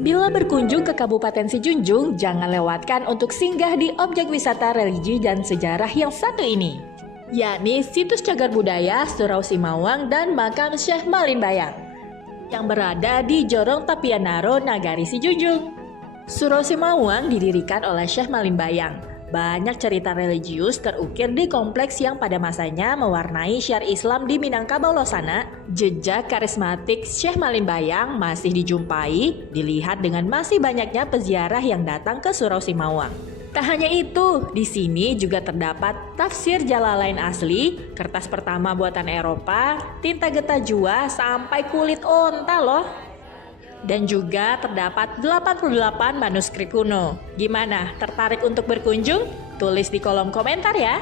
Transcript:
Bila berkunjung ke Kabupaten Sijunjung, jangan lewatkan untuk singgah di objek wisata religi dan sejarah yang satu ini, yakni situs cagar budaya Surau Simawang dan makam Syekh Malimbayang yang berada di Jorong Tapianaro, Nagari Sijunjung. Surau Simawang didirikan oleh Syekh Malimbayang. Banyak cerita religius terukir di kompleks yang pada masanya mewarnai syiar Islam di Minangkabau sana. Jejak karismatik Syekh Malimbayang masih dijumpai, dilihat dengan masih banyaknya peziarah yang datang ke Surau Simawang. Tak hanya itu, di sini juga terdapat tafsir Jalalain asli, kertas pertama buatan Eropa, tinta getah jua, sampai kulit onta loh. Dan juga terdapat 88 manuskrip kuno. Gimana, tertarik untuk berkunjung? Tulis di kolom komentar ya.